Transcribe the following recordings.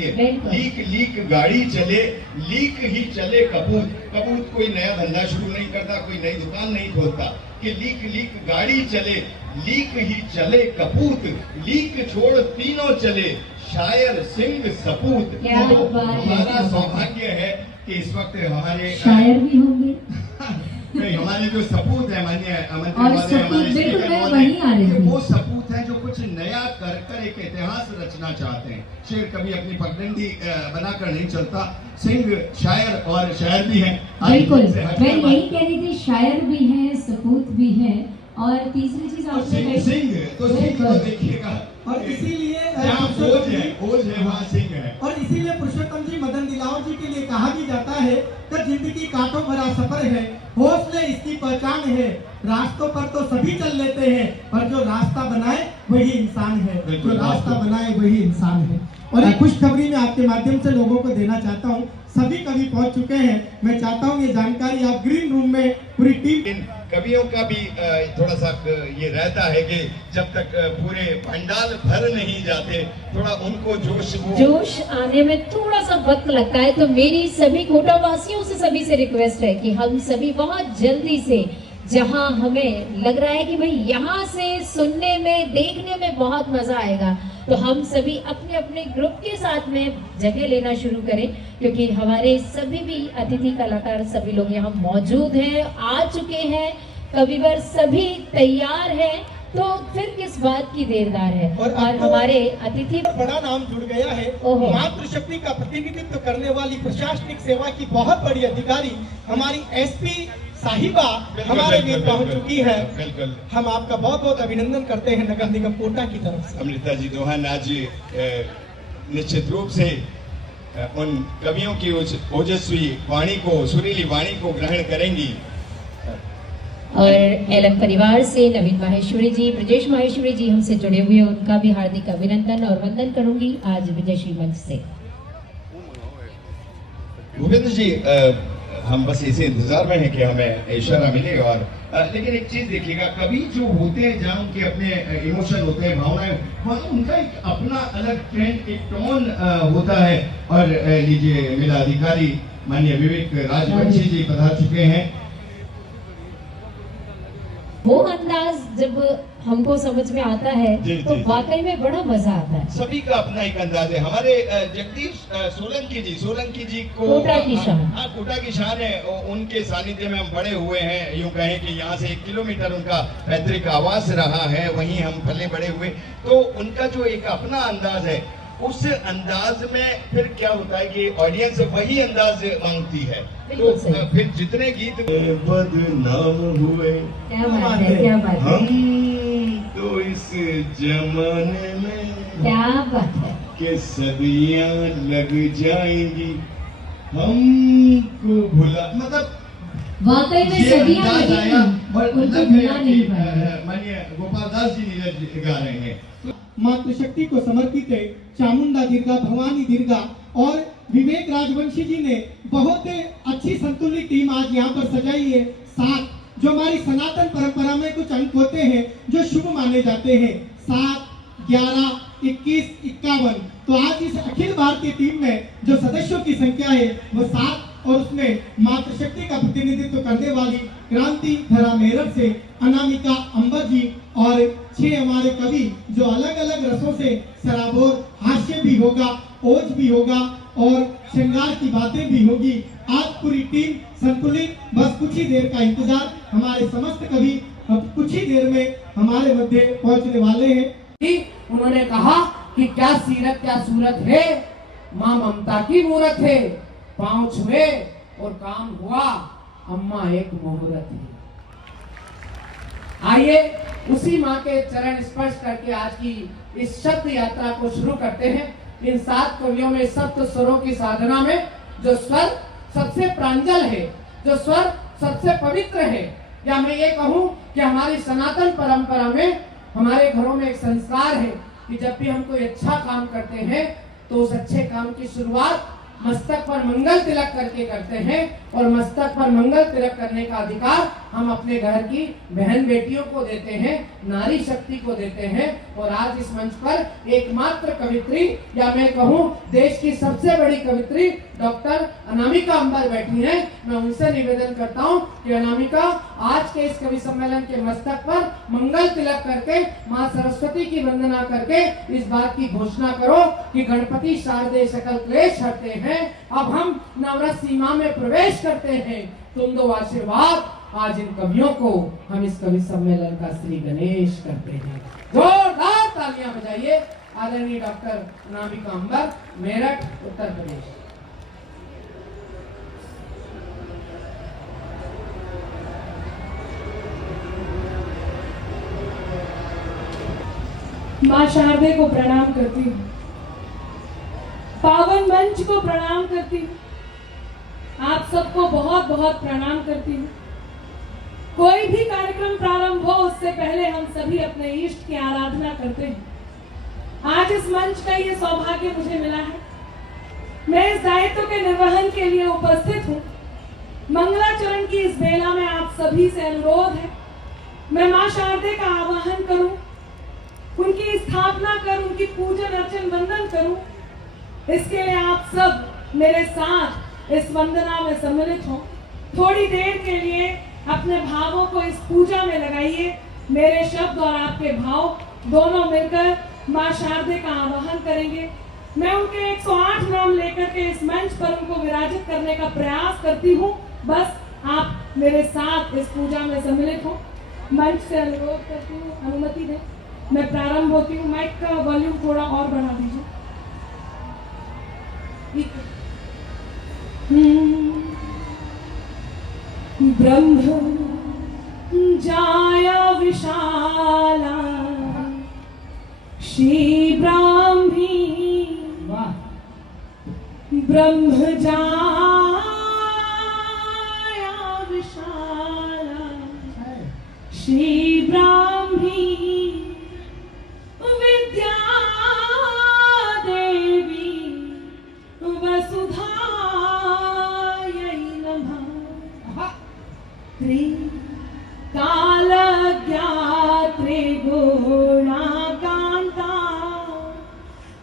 Leak leak गाड़ी चले, leak ही चले कपूत। कपूत कोई नया धंधा शुरू नहीं करता, कोई नई दुकान नहीं खोलता, कि लीक लीक गाड़ी चले, लीक ही चले कपूत। लीक छोड़ तीनों चले, शायर सिंह सपूत। तो हमारा सौभाग्य है कि इस वक्त हमारे शायर भी होंगे नहीं, हमारे जो सपूत है माननीय हमारे वो सपूत है जो कुछ नया कर एक इतिहास रचना चाहते हैं। शेर कभी अपनी पगडंडी बनाकर नहीं चलता। सिंह शायर और शायर भी हैं। बिल्कुल, मैं यही कह रही थी, शायर भी हैं, सपूत भी हैं, और तीसरी चीज आपने कही सिंह तो देखिएगा, और इसीलिए ओज है वहाँ सिंह है। और इसीलिए पुरुषोत्तम जी मदन दिलावर जी के लिए कहा भी जाता है कि जिंदगी कांटों भरा सफर है, हौसले इसकी पहचान है। रास्तों पर तो सभी चल लेते हैं, पर जो रास्ता बनाए वही इंसान है, जो रास्ता बनाए वही इंसान है। और एक खुशखबरी मैं आपके माध्यम से लोगों को देना चाहता हूँ। सभी कवि पहुंच चुके हैं। मैं चाहता हूँ ये जानकारी आप ग्रीन रूम में पूरी टीम। कवियों का भी थोड़ा सा ये रहता है कि जब तक पूरे पंडाल भर नहीं जाते, थोड़ा उनको जोश आने में थोड़ा सा वक्त लगता है। तो मेरी सभी कोटा वासियों से, सभी से रिक्वेस्ट है कि हम सभी बहुत जल्दी से, जहां हमें लग रहा है कि भाई यहाँ से सुनने में, देखने में बहुत मजा आएगा, तो हम सभी अपने अपने ग्रुप के साथ में जगह लेना शुरू करें, क्योंकि हमारे सभी भी अतिथि कलाकार सभी लोग यहाँ मौजूद हैं, आ चुके हैं, कविवर सभी तैयार हैं। तो फिर किस बात की देरदार है। और हमारे अतिथि बड़ा नाम जुड़ गया है। मातृशक्ति का प्रतिनिधित्व करने वाली प्रशासनिक सेवा की बहुत बड़ी अधिकारी हमारी एसपी साहिबा हमारे बीच पहुंच चुकी है। बिल्कुल, हम आपका बहुत बहुत अभिनंदन करते हैं नगर निगम कोटा की तरफ से। अमृता जी दोहन आज निश्चित रूप से उन कवियों की ओजस्वी वाणी को, सुरीली वाणी को ग्रहण करेंगी। और एलएम परिवार से नवीन माहेश्वरी जी, ब्रजेश माहेश्वरी जी हमसे जुड़े हुए, उनका भी हार्दिक अभिनंदन और वंदन करूंगी आज विजयश्री मंच से। भूपेंद्र जी, हम बस इसे इंतजार में हैं कि हमें इशारा मिले। और लेकिन एक चीज देखिएगा, कभी जो होते हैं जहाँ उनके अपने इमोशन होते हैं, भावनाएं, उनका एक अपना अलग ट्रेंड, एक टोन होता है। और लीजिए मेरा अधिकारी माननीय विवेक राजवंशी जी पधार चुके हैं। वो अंदाज जब हमको समझ में आता है तो वाकई में बड़ा मजा आता है। सभी का अपना एक अंदाज है। हमारे जगदीश सोलंकी जी को कोटा की शान, कोटा की शान है। उनके सानिध्य में हम बड़े हुए हैं। यूं कहें कि यहाँ से 1 किलोमीटर उनका पैतृक आवास रहा है, वहीं हम पले बड़े हुए। तो उनका जो एक अपना अंदाज है, उस अंदाज में फिर क्या होता है कि ऑडियंस वही अंदाज मांगती है। तो फिर जितने गीत बदनाम हुए, क्या बात है, हम तो इस जमाने में, क्या बात है, कि सदियां लग जाएंगी हमको भुला, मतलब वाकई में सदियां लगेंगी और उनको भुला नहीं पाएंगे। मानिए गोपाल दास जी नीरज गा रहे हैं। मातृशक्ति को समर्पित है चामुंडा दीर्घा, भवानी दीर्घा और विवेक राजवंशी जी ने बहुत अच्छी संतुलित टीम आज यहाँ पर सजाई है। 7 जो हमारी सनातन परंपरा में कुछ अंक होते हैं जो शुभ माने जाते हैं, 7, 11, 21, 51। तो आज इस अखिल भारतीय टीम में जो सदस्यों की संख्या है वो 7, और उसमें मातृशक्ति का प्रतिनिधित्व करने वाली क्रांति धरा मेरठ से अनामिका अंबर जी, और 6 हमारे कवि जो अलग अलग रसों से सराबोर, हास्य भी होगा, ओज भी होगा और श्रृंगार की बातें भी होगी। आज पूरी टीम संतुलित, बस कुछ ही देर का इंतजार। हमारे समस्त कवि अब कुछ ही देर में हमारे मध्य पहुंचने वाले हैं। उन्होंने कहा कि क्या सीरत क्या सूरत है, माँ ममता की मूरत है, पांव छुए और काम हुआ, अम्मा एक मुहूर्त है। आइए उसी माँ के चरण स्पर्श करके आज की इस शब्द यात्रा को शुरू करते हैं। इन 7 कवियों में सप्त स्वरों की साधना में जो स्वर सबसे प्रांजल है, जो स्वर सबसे पवित्र है, या मैं ये कहूँ कि हमारी सनातन परंपरा में, हमारे घरों में एक संस्कार है कि जब भी हम कोई अच्छा काम करते हैं तो उस अच्छे काम की शुरुआत मस्तक पर मंगल तिलक करके करते हैं, और मस्तक पर मंगल तिलक करने का अधिकार हम अपने घर की बहन बेटियों को देते हैं, नारी शक्ति को देते हैं। और आज इस मंच पर एकमात्र कवित्री, या मैं कहूँ देश की सबसे बड़ी कवित्री डॉक्टर अनामिका अंबर बैठी हैं। मैं उनसे निवेदन करता हूँ कि अनामिका, आज के इस कवि सम्मेलन के मस्तक पर मंगल तिलक करके माँ सरस्वती की वंदना करके इस बात की घोषणा करो कि गणपति शारदे सकल क्लेश हरते हैं। अब हम नवरस सीमा में प्रवेश करते हैं, तुम दो आशीर्वाद। आज इन कवियों को हम इस कवि सम्मेलन का श्री गणेश करते हैं। जोरदार तालियां बजाइए। आदरणीय डॉक्टर अनामिका अंबर, मेरठ, उत्तर प्रदेश। माँ शारदे को प्रणाम करती हूँ, पावन मंच को प्रणाम करती हूँ, आप सबको बहुत बहुत प्रणाम करती हूँ। कोई भी कार्यक्रम प्रारंभ हो उससे पहले हम सभी अपने इष्ट की आराधना करते हैं। आज इस मंच का ये सौभाग्य मुझे मिला है, मैं इस दायित्व के निर्वहन के लिए उपस्थित हूँ। मंगलाचरण की इस बेला में आप सभी से अनुरोध है, मैं माँ शारदे का आवाहन करूं, उनकी स्थापना कर, उनकी पूजन अर्चन वंदन करूं। इसके लिए आप सब मेरे साथ इस वंदना में सम्मिलित हो। थोड़ी देर के लिए अपने भावों को इस पूजा में लगाइए। मेरे शब्द और आपके भाव दोनों मिलकर माँ शारदे का आवाहन करेंगे। मैं उनके 108 नाम लेकर के इस मंच पर उनको विराजित करने का प्रयास करती हूँ। बस आप मेरे साथ इस पूजा में सम्मिलित हो। मंच से अनुरोध करती हूँ, अनुमति दें, मैं प्रारंभ होती हूँ। माइक का वॉल्यूम थोड़ा और बढ़ा दीजिए। ब्रह्म जाया विशाला श्री ब्राह्मी, ब्रह्म जाया विशाला श्री ब्राह्मी, विद्या देवी वसुधायै नमः। त्रिकालज्ञा त्रिगुणाकान्ता,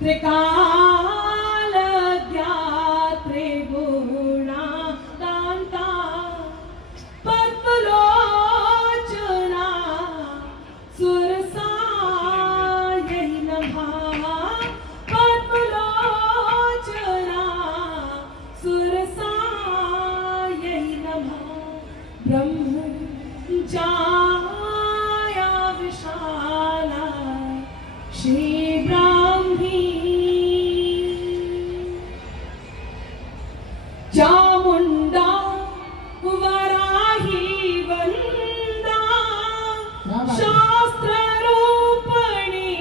त्रिकालज्ञा त्रिगुणाकान्ता, पद्मलोचना सुरसायै नमः। पद्मलोचना सुरसायै नमः। ब्रह्म जाया विशाला श्री ब्राह्मी, चामुंडा वराही वंदा, शास्त्र रूपणी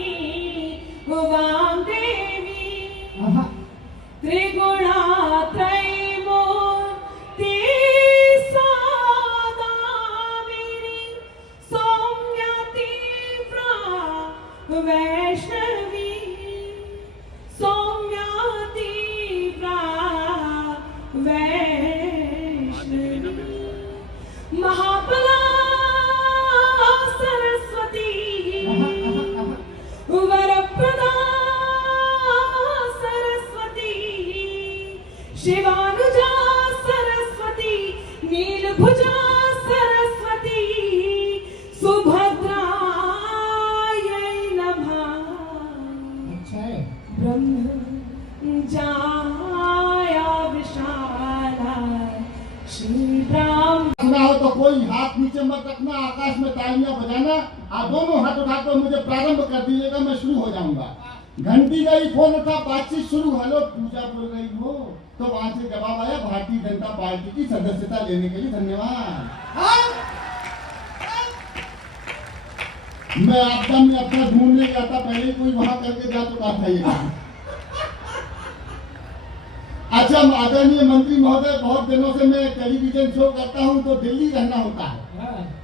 वाग्देवी, त्रिगुणा त्रैमूर्ति सदाविनी, सौम्या तीव्रा वैष्णवी, सौम्या तीव्रा वैष्णवी, महाबला सरस्वती, वरप्रदा सरस्वती, शिवानुजा सरस्वती, नीलभुजा सरस्वती, सुभद्रायै नमः। ब्रह्म जाया विशाला श्री ब्राह्मी। सुना हो तो कोई हाथ नीचे मत रखना, आकाश में तालियां बजाना। आप दोनों हाथ उठाकर मुझे प्रारंभ कर दीजिएगा, मैं शुरू हो जाऊंगा। घंटी गई, फोन उठा, बातचीत शुरू। हेलो, पूजा बोल रही हो? तो वहां से जवाब आया, भारतीय जनता पार्टी की सदस्यता लेने के लिए धन्यवाद। मैं आपदा में अपना ढूंढने गया था, पहले कोई वहां करके जा चुका था ये। अच्छा, आदरणीय मंत्री महोदय, बहुत दिनों से मैं टेलीविजन शो करता हूँ तो दिल्ली रहना होता है,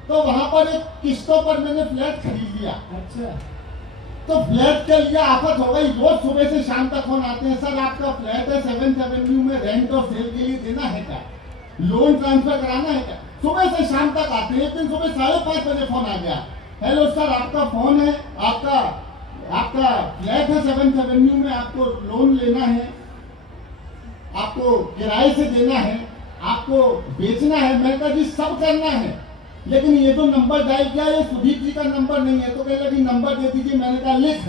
तो वहां पर एक किस्तों पर मैंने फ्लैट खरीद लिया। अच्छा, तो फ्लैट के लिए आफत हो गई। रोज सुबह से शाम तक फोन आते हैं, सर आपका फ्लैट है 7th एवेन्यू में, रेंट और सेल के लिए देना है क्या, लोन ट्रांसफर कराना है क्या? सुबह से शाम तक आते हैं। एक दिन सुबह 5:30 बजे फोन आ गया, हेलो सर आपका फोन है, आपका फ्लैट है 7th एवेन्यू में, आपको लोन लेना है, आपको किराए से देना है, आपको बेचना है। मैंने कहा जी सब करना है, लेकिन ये जो नंबर डायल किया ये सुदीप जी का नंबर नहीं है। तो कह लगी नंबर दे दीजिए। मैंने कहा लिख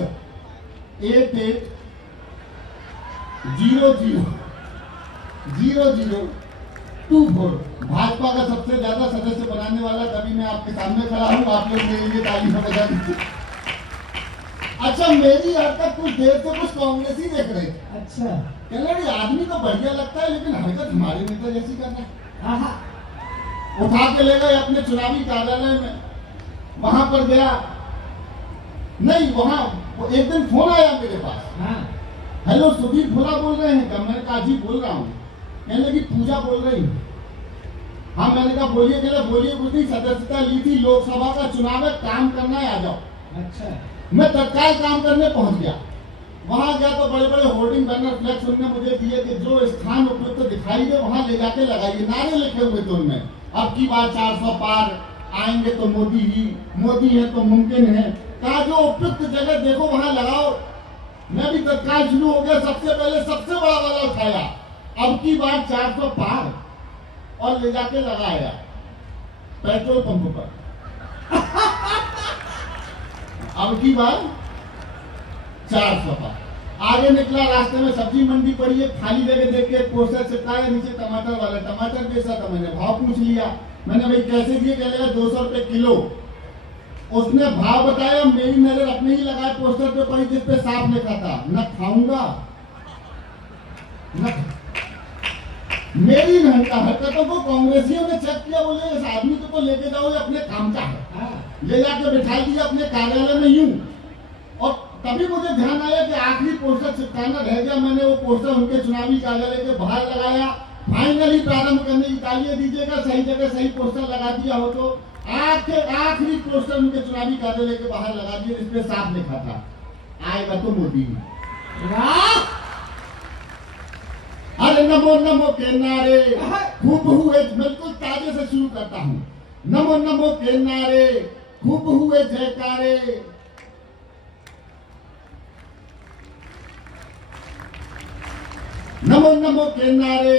88000024। भाजपा का सबसे ज्यादा सदस्य बनाने वाला कभी मैं आपके सामने खड़ा हूं, आप लोग मेरे लिए ताली बजा दीजिए। अच्छा मेरी हरकत कुछ देर से कुछ कांग्रेसी देख रहे थे। अच्छा कहने लगे आदमी तो बढ़िया लगता है लेकिन हरकत हमारे नेता जैसी करना है। हाँ उठा के ले गए अपने चुनावी कार्यालय में, वहां पर गया नहीं, वहां एक दिन फोन आया मेरे पास, हाँ हेलो सुधीर भोला बोल रहे हैं क्या? मैंने कहा जी बोल रहा हूँ। कहने लगी पूजा बोल रही हूँ। हाँ मैंने कहा बोलिए। कहले बोलिए कुछ नहीं, सदस्यता ली थी, लोकसभा का चुनाव है, काम करना है, आ जाओ। अच्छा मैं तत्काल काम करने पहुंच गया। वहां गया तो बड़े बड़े होर्डिंग बैनर फ्लैक्स उन्होंने मुझे दिए कि जो स्थान उपयुक्त दिखाई दे वहां ले जाके लगाइए। नारे लिखे हुए थे उनमें, अब की बार 400 पार, आएंगे तो मोदी ही, मोदी है तो मुमकिन है। कहा जो उपयुक्त जगह देखो वहां लगाओ। मैं भी तत्काल शुरू हो गया, सबसे पहले सबसे बड़ा वाला उठाया, अब की बार 400 पार, और ले जाके लगाया पेट्रोल पंप पर। अब की बार 400 पार। आगे निकला, रास्ते में सब्जी मंडी पड़ी है, खाली जगह देख के पोस्टर चिपकाया, नीचे टमाटर वाला, टमाटर बेचा था। मैंने भाव पूछ लिया, मैंने भाई कैसे दिए? कह लगा 200 रुपए किलो। उसने भाव बताया, मेरी नजर अपने ही लगाए पोस्टर पे पड़ी जिस पे साफ लिखा था न खाऊंगा न। मेरी हरकतों को कांग्रेसियों ने चेक किया, बोले इस आदमी को तो लेके जाओ, ये अपने काम का है। ले जाके बिठा दिया अपने कार्यालय में यूं। और तभी मुझे ध्यान आया कि आखिरी पोस्टर चिपकाना रह गया। मैंने वो पोस्टर उनके चुनावी कार्यालय के बाहर लगाया। फाइनली प्रारंभ करने की तालियां दीजिएगा, सही जगह सही पोस्टर लगा दिया हो तो। आखिरी पोस्टर उनके चुनावी कार्यालय के बाहर लगा दिया, इस पे साफ लिखा था आएगा तो मोदी। अरे नमो नमो के नारे खूब हुए, बिल्कुल ताजे से शुरू करता हूँ। नमो नमो के नारे खूब हुए जयकारे, नमो नमो के नारे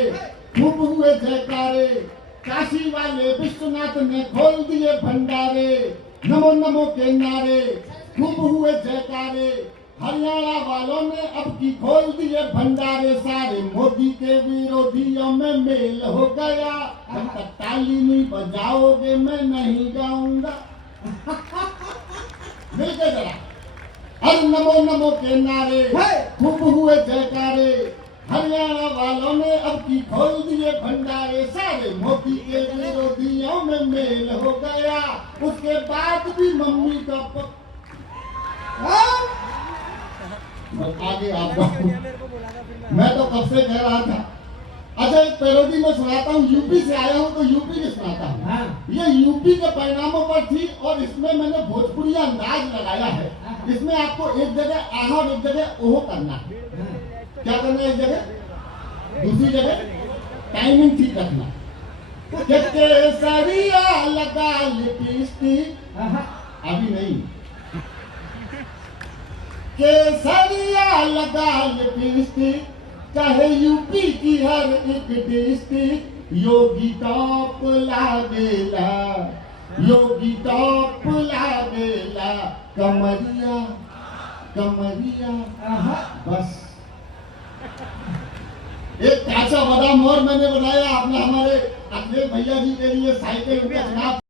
खूब हुए जयकारे, काशी वाले विश्वनाथ ने खोल दिए भंडारे। नमो नमो के नारे खूब हुए जयकारे, हरियाणा वालों ने अब की खोल दिए भंडारे। सारे मोदी के विरोधियों में मेल हो गया, जब तक ताली नहीं बजाओगे मैं नहीं गाऊंगा। मिलके जरा, हर नमो नमो के नारे खूब हुए जयकारे, हरियाणा वालों ने अब की खोल दिए भंडारे। सारे मोदी के विरोधियों में मेल हो गया, उसके बाद भी मम्मी का आगे आप मैं तो कब से कह रहा था। अच्छा एक पैरोडी में सुनाता हूँ, यूपी से आया हूँ तो यूपी की सुनाता हूँ। ये यूपी के परिणामों पर थी और इसमें मैंने भोजपुरी अंदाज लगाया है। इसमें आपको एक जगह आह और एक जगह ओह करना है। क्या करना है? एक जगह, दूसरी जगह टाइमिंग ठीक रखना। केसरिया लगा लिपस्टिक, अभी नहीं, केसरिया लगा लिपस्टिक, चाहे यूपी की हर एक डिस्ट्रिक्ट, योगी टॉप लागेला, योगी टॉप लागेला, कमरिया कमरिया। बस एक काचा बादाम और मैंने बनाया। आपने हमारे अखिलेश भैया जी के लिए साइकिल उनका चुनाव